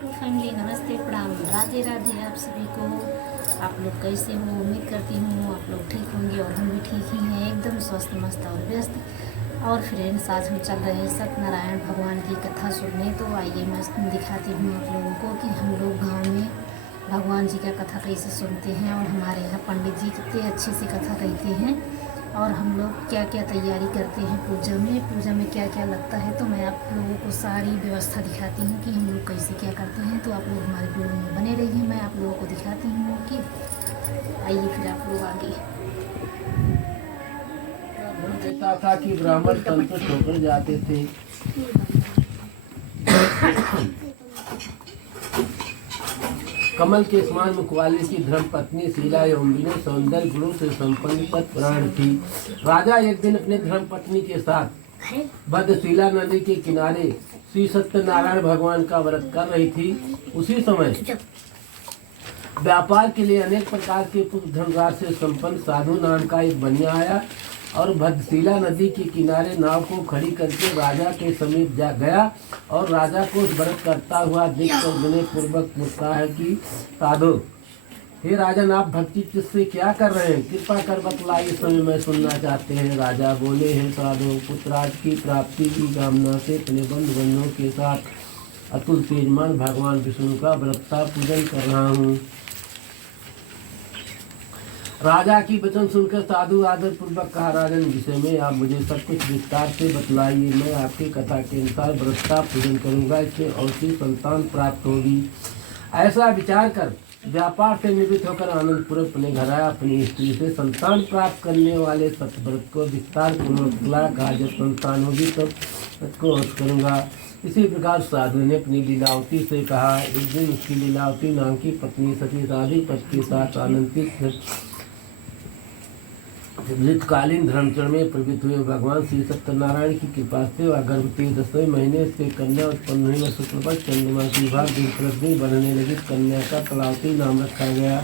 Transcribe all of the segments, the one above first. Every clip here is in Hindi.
To family. नमस्ते, प्रणाम, राधे राधे आप सभी को। आप लोग कैसे हो? उम्मीद करती हूँ आप लोग ठीक होंगे और हम भी ठीक ही हैं, एकदम स्वस्थ मस्त और व्यस्त। और फ्रेंड्स, आज हम चल रहे हैं सत्यनारायण भगवान की कथा सुनने। तो आइए मैं दिखाती हूँ आप लोगों को कि हम लोग गाँव में भगवान जी का कथा कैसे सुनते हैं और हमारे यहाँ पंडित जी कितने अच्छे से कथा कहते हैं और हम लोग क्या क्या तैयारी करते हैं पूजा में क्या क्या लगता है। तो मैं आप लोगों को सारी व्यवस्था दिखाती हूँ कि हम लोग कैसे क्या करते हैं। तो आप लोग हमारे वीडियो में बने रहिए, मैं आप लोगों को दिखाती हूँ कि आइए फिर आप लोग आगे। कहता था कि ब्राह्मण संतुष्ट होकर जाते थे। कमल के समान मुखवाली की धर्म पत्नी शीला एवं विनय सौंदर्य गुणों से संपन्न तत्परायण थी। राजा एक दिन अपने धर्म पत्नी के साथ भद्रशिला नदी के किनारे श्री सत्यनारायण भगवान का व्रत कर रही थी। उसी समय व्यापार के लिए अनेक प्रकार के पुष्प धनराज से संपन्न साधु नाम का एक बनिया आया और भद्रशिला नदी के किनारे नाव को खड़ी करके राजा के समीप जा गया और राजा को व्रत करता हुआ देखकर विनय पूर्वक पूछता है कि साधु, हे राजन, आप भक्ति चित्त से क्या कर रहे हैं? कृपा कर बतलाइए, समय मैं सुनना चाहते हैं। राजा बोले, हैं साधु, पुत्रार्थ की प्राप्ति की कामना से अपने बंधु बंधुओं के साथ अतुल तेजमान भगवान विष्णु का व्रता पूजन कर रहा हूँ। राजा की वचन सुनकर साधु आदर पूर्वक कहा, राजन, विषय में आप मुझे सब कुछ विस्तार से बतलाइए। मैं आपकी कथा के अनुसार व्रत का पूजन करूंगा, इससे अवश्य संतान प्राप्त होगी। ऐसा विचार कर व्यापार से निवृत्त होकर आनंद पूर्वक अपने घर आया। अपनी स्त्री से संतान प्राप्त करने वाले सतव्रत को विस्तार पूर्वक कहा, जब संतान होगी तब उसको करूँगा। इसी प्रकार साधु ने अपनी लीलावती से कहा। एक दिन उसकी लीलावती नाम की पत्नी सती राधे पद के साथ आनंदित ऋतुकालीन धर्मचरण में प्रवृत्त हुए। भगवान श्री सत्यनारायण की कृपा से वह गर्भवती 10वें महीने से कन्या उत्पन्न हुई। में शुक्ल पक्ष चंद्रमा की भाग दिन प्रतिदिन बढ़ने लगी। कन्या का कलावती नाम रखा गया।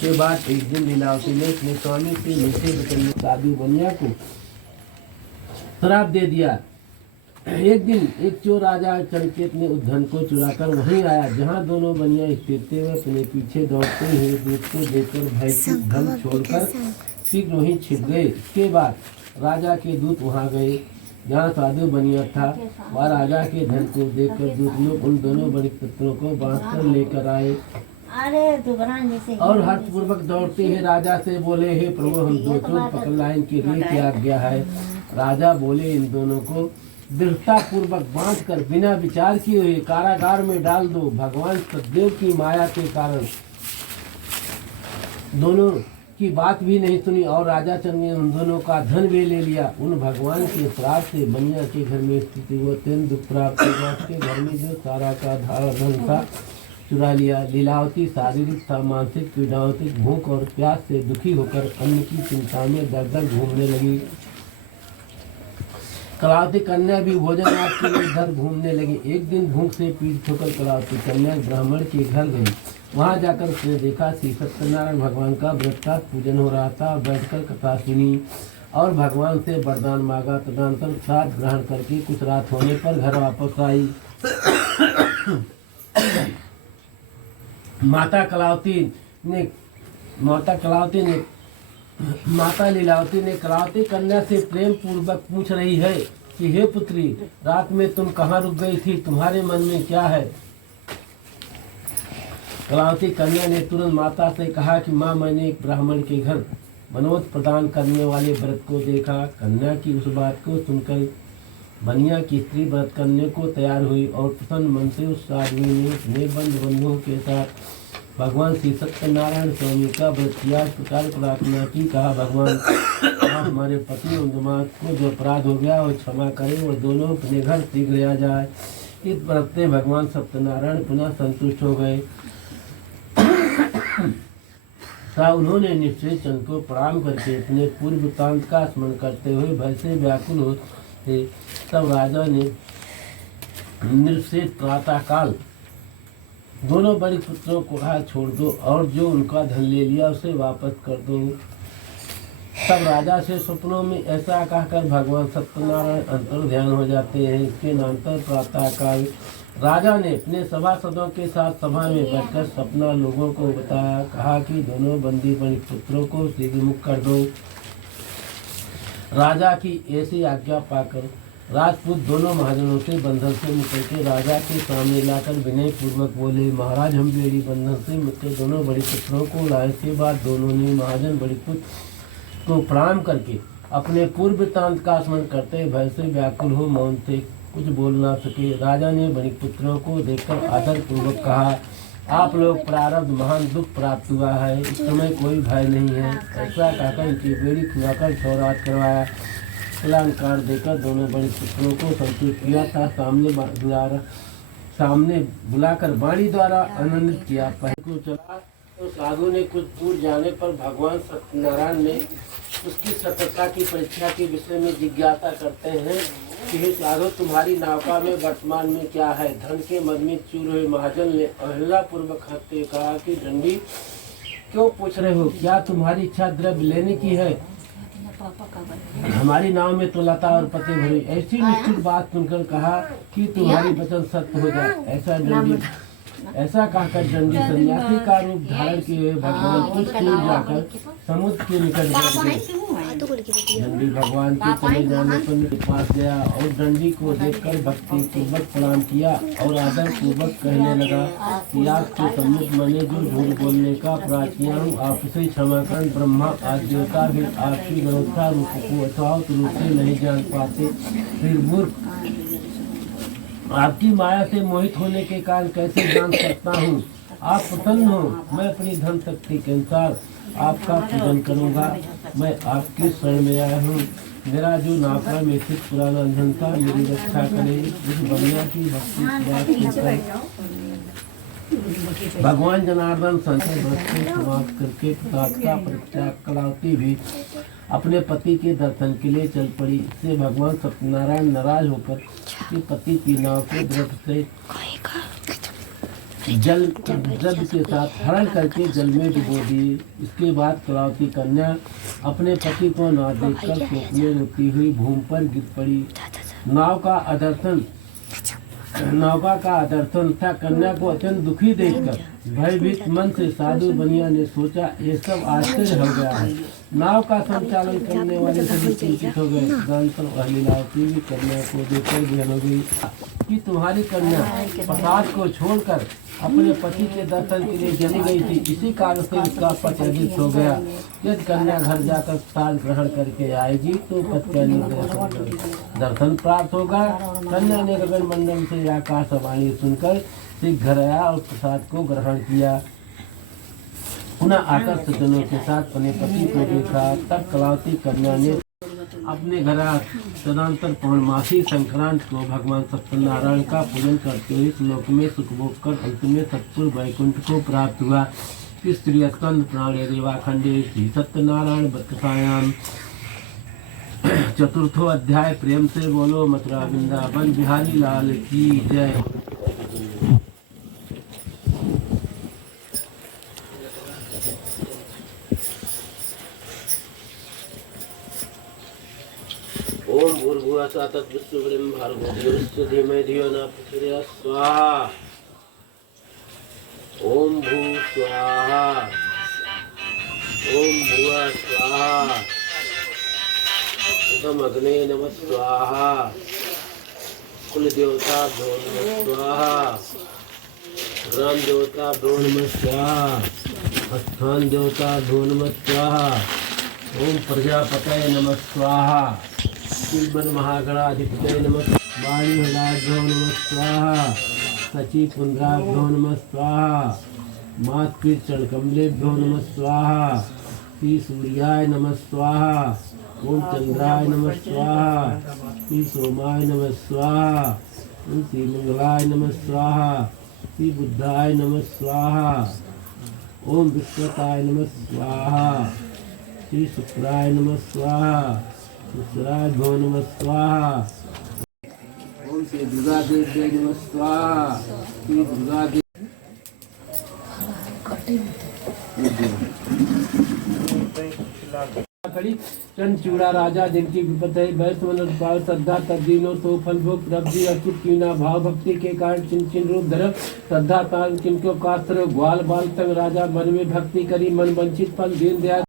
के बाद एक दिन लीलावती ने अपने स्वामी के मीठे वचन में साधु बनिया को श्राप दे दिया। एक दिन एक चोर राजा चंकेत ने उस धन को चुराकर वहीं आया जहाँ दोनों बनिया स्थिर थे। वे अपने पीछे दौड़ते हुए दूत को देखकर भयभीत धन छोड़कर शीघ्र वहीं छिप गए। इसके बाद राजा के दूत वहां गए जहाँ साधु बनिया था। वह राजा के धन को देखकर दूत लोग उन दोनों बड़े पुत्रों को बांधकर लेकर आए और हर्षपूर्वक दौड़ते हुए राजा से बोले, हे प्रभु, हम दो चोर पकड़ लाए, इनके लिए क्या आज्ञा है? राजा बोले, इन दोनों को दृढ़ता पूर्वक बांध कर बिना विचार किए हुए कारागार में डाल दो। भगवान सतदेव की माया के कारण दोनों की बात भी नहीं सुनी और राजा चंद ने उन दोनों का धन भी ले लिया। उन भगवान के श्राप से बनिया के घर में स्थित वो अत्यंत दुख प्राप्त हुआ। उसके घर में जो सारा का धन था चुरा लिया। लीलावती शारीरिक तथा मानसिक पीड़ाओं से भूख और प्यास से दुखी होकर अन्न की चिंता में दर दर घूमने लगी। कलावती कन्या भी भोजन आदि के लिए इधर घूमने लगी। एक दिन भूख से पीड़ित होकर कलावती कन्या ब्राह्मण के घर गई। वहां जाकर उसने देखा श्री सत्यनारायण भगवान का व्रत का पूजन हो रहा था। बैठकर कथा सुनी और भगवान से वरदान मांगा। तदनंतर प्रसाद ग्रहण करके कुछ रात होने पर घर वापस आई। माता लीलावती ने कलावती कन्या से प्रेम पूर्वक पूछ रही है कि हे पुत्री, रात में तुम कहाँ रुक गई थी? तुम्हारे मन में क्या है? कलावती कन्या ने तुरंत माता से कहा कि माँ, मैंने एक ब्राह्मण के घर मनोज प्रदान करने वाले व्रत को देखा। कन्या की उस बात को सुनकर बनिया की स्त्री व्रत करने को तैयार हुई और प्रसन्न मन से उस आदमी ने अपने बंधुओं के साथ भगवान श्री सत्यनारायण स्वामी का व्रत किया। इस प्रकार प्रार्थना की। कहा, भगवान, आप हमारे पति और दिमाग को जो अपराध हो गया वो क्षमा करें और दोनों अपने घर शीघ्र आ जाए। इस व्रत से भगवान सत्यनारायण पुनः संतुष्ट हो गए। उन्होंने निश्चय चंद को प्रणाम करके अपने पूर्व वृत्तांत का स्मरण करते हुए भय से व्याकुल होते। तब राजा ने निर्षेध प्रातः काल दोनों बड़े पुत्रों को कहा, छोड़ दो और जो उनका धन ले लिया उसे वापस कर दो। तब राजा से सपनों में ऐसा कहकर भगवान सत्यनारायण अंतर ध्यान हो जाते हैं। इसके नाम पर प्रातः काल राजा ने अपने सभासदों के साथ सभा में बैठकर सपना लोगों को बताया। कहा कि दोनों बंदी पुत्रों को सीधे मुख कर दो। राजा की ऐसी आज्ञा पाकर राजपूत दोनों महाजनों से बंधन से मुकर के राजा के सामने लाकर विनय पूर्वक बोले, महाराज हम बेड़ी बंधन से मुक्के दोनों बड़े पुत्रों को लाए। के बाद दोनों ने महाजन बड़े पुत्र को प्रणाम करके अपने पूर्व वृत्तांत का स्मरण करते भय से व्याकुल हो मौन थे, कुछ बोल ना सके। राजा ने बड़े पुत्रों को देखकर आदर पूर्वक कहा, आप लोग प्रारब्ध महान दुख प्राप्त हुआ है, इस समय कोई भय नहीं है। ऐसा कहकर इनकी बेड़ी खुलाकर सौराज करवाया। अलंकार देकर दोनों बड़े पुत्रों को संतुष्ट किया था। सामने बुलाकर वाणी द्वारा आनंदित किया। पहले को चला तो साधु ने कुछ दूर जाने पर भगवान सत्यनारायण ने उसकी सत्यता की परीक्षा के विषय में जिज्ञासा करते हैं कि हे साधु, तुम्हारी नौका में वर्तमान में क्या है। धन के मद में चूर हुए महाजन ने अवहेलना पूर्वक हंसते कहा कि दंडी क्यों पूछ रहे हो, क्या तुम्हारी इच्छा द्रव्य लेने की है। हमारी नाव में तो लता और पत्ते भरे। ऐसी निश्चित बात सुनकर कहा कि तुम्हारी वचन सत्य हो जाए। ऐसा कहकर दंडी सन्यासी का रूप धारण किए भगवान कुछ दूर जाकर समुद्र के निकट बैठ गए। दंडी भगवान के चले जाने पर उनके पास गया और दंडी को देखकर भक्ति पूर्वक प्रणाम किया और आदर पूर्वक कहने लगा कि आपके सम्मुख मैंने जो झूठ बोलने का अपराध किया हूँ, आपसे क्षमा कर। ब्रह्मा आदि देवता भी आपकी व्यवस्था रूप को यथावत रूप से नहीं जान पाते, फिर मूर्ख आपकी माया से मोहित होने के कारण कैसे जान सकता हूँ। आप प्रसन्न हो, मैं अपनी धन शक्ति के अनुसार आपका पूजन करूँगा। मैं आपके शरण में आया हूँ। मेरा जो नाका में स्थित पुराना धन था मेरी रक्षा करे। इस बढ़िया की भक्ति भगवान जनार्दन संशय भक्ति समाप्त करके प्रसाद का परीक्षा कलावती भी अपने पति के दर्शन के लिए चल पड़ी। इससे भगवान सत्यनारायण नाराज होकर कि पति की नाव को द्रव्य से जल के साथ हरण करके जल में डुबो दिए। इसके बाद कलावती कन्या अपने पति को ना देखकर शोक में रोती हुई भूमि पर गिर पड़ी। नौका का आदर्शन था। कन्या को अत्यंत दुखी देखकर भयभीत मन से साधु बनिया ने सोचा ये सब आश्चर्य हो गया है। नाव का संचालन करने वाले सभी चिंतित हो गए। लीलावती भी कन्या को देखकर बेहद हो गई कि तुम्हारी कन्या प्रसाद को छोड़कर अपने पति के दर्शन के लिए चली गई थी, इसी कारण से उसका पति अधिक हो गया। यदि कन्या घर जाकर प्रसाद ग्रहण करके आएगी तो पति का दर्शन प्राप्त होगा। कन्या ने गगन मंडल से आकाशवाणी सुनकर शीघ्र घर आया और प्रसाद को ग्रहण किया। पुनः आकर सज्जनों के साथ अपने पति को देखा। तब कलावती कन्या ने अपने घर तदंतर पौर्णमासी संक्रांत को भगवान सत्यनारायण का पूजन करते हुए इस लोक में सुख भोग कर अंत में सतपुर वैकुंठ को प्राप्त हुआ। इस श्री स्कंद पुराणे रेवाखंडे श्री सत्यनारायण बतसायाम चतुर्थो अध्याय। प्रेम से बोलो मथुरा वृंदावन बिहारी लाल की जय। ओम भूर्भुवः स्वः तत्सवितुर्वरेण्यं भर्गो देवस्य धीमहि धियो न प्रचोदयात् स्वाहा। ओम भू स्वाहा। ओम भुवः स्वाहा। ओम अग्ने नमः स्वाहा। कुल देवता भ्यो नमः स्वाहा। ग्राम देवता भ्यो नमः स्वाहा। स्थान देवता भ्यो नमः स्वाहा। ओम प्रजापतये नमः स्वाहा। श्रीमन महागणाधिपतये नमः। वाणी हलाभ्यो नमः स्वाहा। सची पुंड्राभ्यो नमः स्वाहा। मातृचरण कमलेभ्यो नमः स्वाहा। श्री सूर्याय नमः स्वाहा। ओम चंद्राय नमः स्वाहा। श्री सोमाय नमः स्वाहा। ओम श्री मंगलाय नमः स्वाहा। श्री बुद्धाय नमः स्वाहा। ओम विश्वताय नमः स्वाहा। श्री शुक्राय नमः स्वाहा। शुक्राय भो नमः स्वाहा। ओम श्री दुर्गा देवी नमः स्वाहा। श्री दुर्गा देवी पड़ी। चंद चूड़ा राजा जिनकी विपत है वैश्य मन पाव श्रद्धा तद्दीनो तो फल भोग प्रब्धि अच्युत कीना भाव भक्ति के कारण चिन चिन रूप धर श्रद्धा तान किनको कास्त्र ग्वाल बाल तंग राजा मन में भक्ति करी मन वंचित फल दीन दयाल